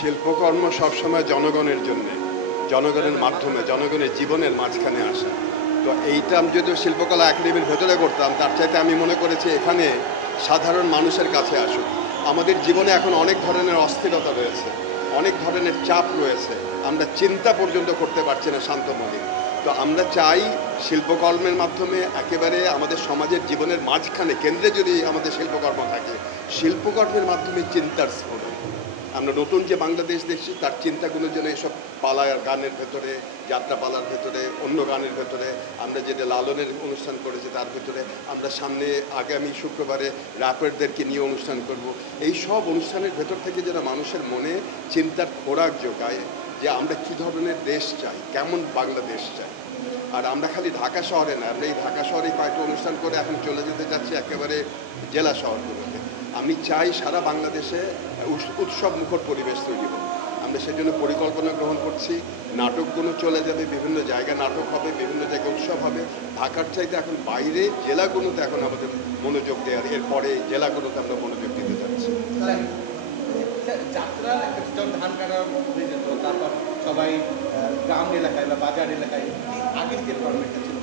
শিল্পকর্ম সবসময় জনগণের জন্য, জনগণের মাধ্যমে, জনগণের জীবনের মাঝখানে আসা। তো এইটা আমি যদি শিল্পকলা একাডেমির ভেতরে করতাম, তার চাইতে আমি মনে করেছি এখানে সাধারণ মানুষের কাছে আসুক। আমাদের জীবনে এখন অনেক ধরনের অস্থিরতা রয়েছে, অনেক ধরনের চাপ রয়েছে। আমরা চিন্তা পর্যন্ত করতে পারছি না শান্ত মনে। তো আমরা চাই শিল্পকর্মের মাধ্যমে একেবারে আমাদের সমাজের জীবনের মাঝখানে, কেন্দ্রে যদি আমাদের শিল্পকর্ম থাকে, শিল্পকর্মের মাধ্যমে চিন্তার স্ফোরণ। আমরা নতুন যে বাংলাদেশ দেখছি, তার চিন্তাগুলো যেন এসব পালার গানের ভেতরে যাত্রাপালার ভেতরে, অন্য গানের ভেতরে, আমরা যেটা লালনের অনুষ্ঠান করেছি তার ভেতরে, আমরা সামনে আগামী শুক্রবারে র্যাপারদেরকে নিয়ে অনুষ্ঠান করব। এই সব অনুষ্ঠানের ভেতর থেকে যেন মানুষের মনে চিন্তার খোরাক যোগায় যে আমরা কী ধরনের দেশ চাই, কেমন বাংলাদেশ চাই। আর আমরা খালি ঢাকা শহরে না, আমরা এই ঢাকা শহরে কয়েকটা অনুষ্ঠান করে এখন চলে যেতে যাচ্ছি একেবারে জেলা শহরগুলোতে। আমি চাই সারা বাংলাদেশে উৎস- উৎসব মুখর পরিবেশ তৈরি হোক। আমরা সেজন্য পরিকল্পনা গ্রহণ করছি, নাটকগুলো চলে যাবে, বিভিন্ন জায়গায় নাটক হবে, বিভিন্ন জায়গায় উৎসব হবে। ঢাকার চাইতে এখন বাইরে জেলাগুলোতে এখন আমাদের মনোযোগ দেওয়ার, এরপরে জেলাগুলোতে আমরা মনোযোগ দিতে যাত্রার ধান কাটা যেত তারপর সবাই গ্রাম এলাকায় বা বাজার এলাকায় আগের যে ছিল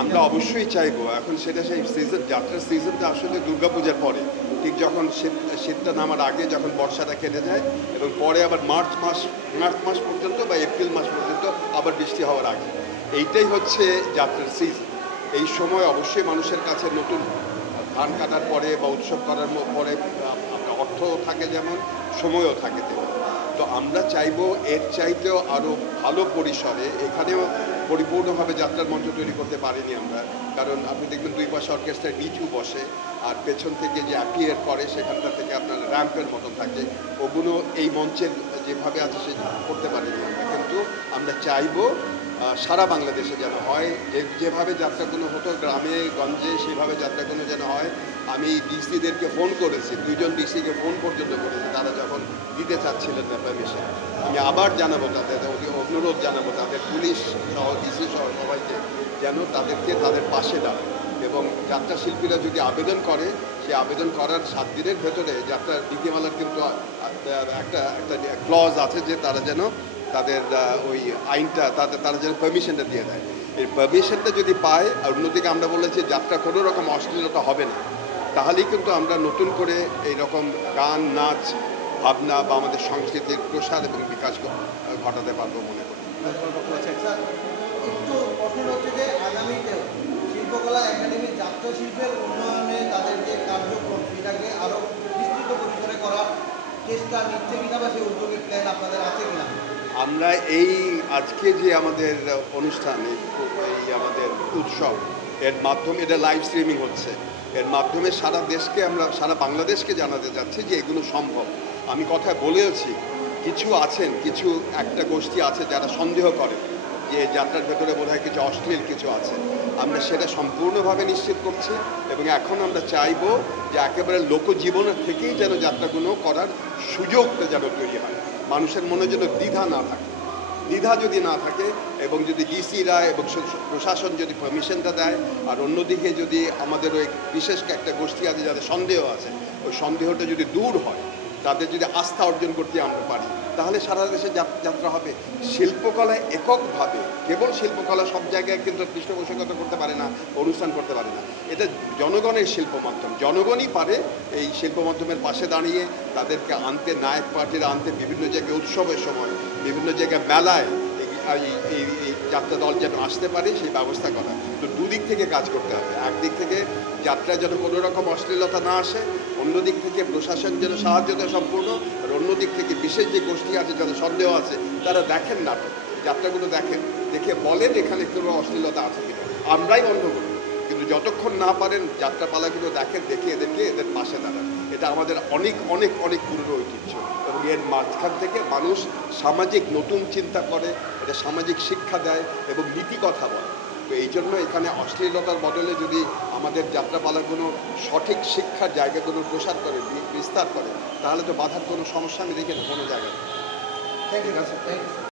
আমরা অবশ্যই চাইব এখন সেটা সেই সিজন যাত্রার সিজনটা আসলে দুর্গাপূজার পরে। ঠিক যখন শীত শীতটা নামার আগে যখন বর্ষাটা কেটে যায় এবং পরে আবার মার্চ মাস মার্চ মাস পর্যন্ত বা এপ্রিল মাস পর্যন্ত আবার বৃষ্টি হওয়ার আগে। এইটাই হচ্ছে যাত্রার সিজন এই সময় অবশ্যই মানুষের কাছে নতুন ধান কাটার পরে বা উৎসব করার পরে আহ, আপনার অর্থ থাকে যেমন সময়ও থাকে তেমন। তো আমরা চাইব এর চাইতেও আরও ভালো পরিসরে, এখানেও পরিপূর্ণভাবে যাত্রার মঞ্চ তৈরি করতে পারিনি আমরা। কারণ আপনি দেখবেন দুই পাশে অর্কেস্ট্রার নিচু বসে, আর পেছন থেকে যে অ্যাপিয়ার করে সেখানটা থেকে আপনার র্যাম্পের মতন থাকে। ওগুলো এই মঞ্চের যেভাবে আছে, সে করতে পারিনি আমরা। কিন্তু আমরা চাইব সারা বাংলাদেশে যেন হয়। যে, যেভাবে যাত্রাগুলো হতো, গ্রামে, গঞ্জে, সেভাবে যাত্রাগুলো যেন হয়, আমি ডিসিদেরকে ফোন করেছি, দুইজন ডিসিকে ফোন পর্যন্ত করেছি, তারা দিতে চাচ্ছিলেন না পারমিশন আমি আবার জানাব তাদের অনুরোধ জানাব তাদের পুলিশ সহ ডিসি সহ সবাইকে যেন তাদেরকে তাদের পাশে দাঁড়ায় এবং যাত্রা শিল্পীরা যদি আবেদন করে সেই আবেদন করার সাত দিনের ভেতরে যাত্রার নীতিমালার কিন্তু একটা একটা ক্লজ আছে যে তারা যেন তাদের ওই আইনটা, তাদের, তারা যেন পারমিশনটা দিয়ে দেয়। এই পারমিশনটা যদি পায়, আর অন্যদিকে আমরা বলেছি যাত্রা কোনো রকম অশ্লীলতা হবে না, তাহলেই কিন্তু আমরা নতুন করে এই রকম গান, নাচ ভাবনা বা আমাদের সংস্কৃতির প্রসার এবং বিকাশ ঘটাতে পারব মনে করি। স্যার একটু প্রশ্ন হচ্ছে যে আগামীতে শিল্পকলা একাডেমি যাত্রা শিল্পের উন্নয়নে তাদের যে কার্যক্রম সেটাকে আরও বিস্তৃত পরিসরে করার চেষ্টা নিচ্ছে কিনা বা সেই উদ্যোগের প্ল্যান আপনাদের আছে কিনা? আমরা এই আজকে যে আমাদের অনুষ্ঠান এই আমাদের উৎসব এর মাধ্যমে এটা লাইভ স্ট্রিমিং হচ্ছে। এর মাধ্যমে সারা দেশকে আমরা সারা বাংলাদেশকে জানাতে চাচ্ছি যে এগুলো সম্ভব। আমি কথা বলেওছি, কিছু আছেন, কিছু একটা গোষ্ঠী আছে যারা সন্দেহ করে যে যাত্রার ভেতরে বোধহয় কিছু অশ্লীল কিছু আছে। আমরা সেটা সম্পূর্ণভাবে নিশ্চিত করছি এবং এখন আমরা চাইব যে একেবারে লোকজীবনের থেকেই যেন যাত্রাগুলো করার সুযোগটা যেন তৈরি হয়। মানুষের মনে যেন দ্বিধা না থাকে। দ্বিধা যদি না থাকে এবং যদি ডিসিরা এবং প্রশাসন যদি পারমিশনটা দেয় আর অন্যদিকে যদি আমাদের ওই বিশেষ একটা গোষ্ঠী আছে যাদের সন্দেহ আছে, ওই সন্দেহটা যদি দূর হয় তাদের যদি আস্থা অর্জন করতে আমরা পারি, তাহলে সারা দেশে যাত্রা হবে। শিল্পকলা এককভাবে, কেবল শিল্পকলা সব জায়গায় কিন্তু পৃষ্ঠপোষকতা করতে পারে না, অনুষ্ঠান করতে পারে না। এটা জনগণের শিল্প মাধ্যম। জনগণই পারে এই শিল্প মাধ্যমের পাশে দাঁড়িয়ে তাদেরকে আনতে, নায়ক পার্টিরা আনতে বিভিন্ন জায়গায় উৎসবের সময়, বিভিন্ন জায়গায় মেলায় এই- যাত্রা দল যেন আসতে পারে, সেই ব্যবস্থা করা। তো দুদিক থেকে কাজ করতে হবে। একদিক থেকে যাত্রায় যেন কোনো রকম অশ্লীলতা না আসে, অন্যদিক থেকে প্রশাসন যেন সাহায্য দেয় সম্পূর্ণ, আর অন্যদিক থেকে বিশেষ যে গোষ্ঠী আছে, যাদের সন্দেহ আছে, তারা দেখেন নাটক। যাত্রাগুলো দেখেন, দেখে বলেন এখানে কোনো অশ্লীলতা আছে কিনা। আমরাই বন্ধ করি। কিন্তু যতক্ষণ না পারেন যাত্রাপালাগুলো দেখেন, দেখে এদেরকে এদের পাশে দাঁড়ান। এটা আমাদের অনেক অনেক অনেক পুরনো ঐতিহ্য। এবং এর মাঝখান থেকে মানুষ সামাজিক নতুন চিন্তা করে, এটা সামাজিক শিক্ষা দেয় এবং নীতি কথা বলে। তো এই জন্য এখানে অশ্লীলতার বদলে যদি আমাদের যাত্রাপালাগুলো সঠিক শিক্ষার জায়গাগুলো প্রসার করে, বিস্তার করে, তাহলে তো বাধার কোনো সমস্যা আমি দেখি না কোনো জায়গায় থ্যাংক ইউ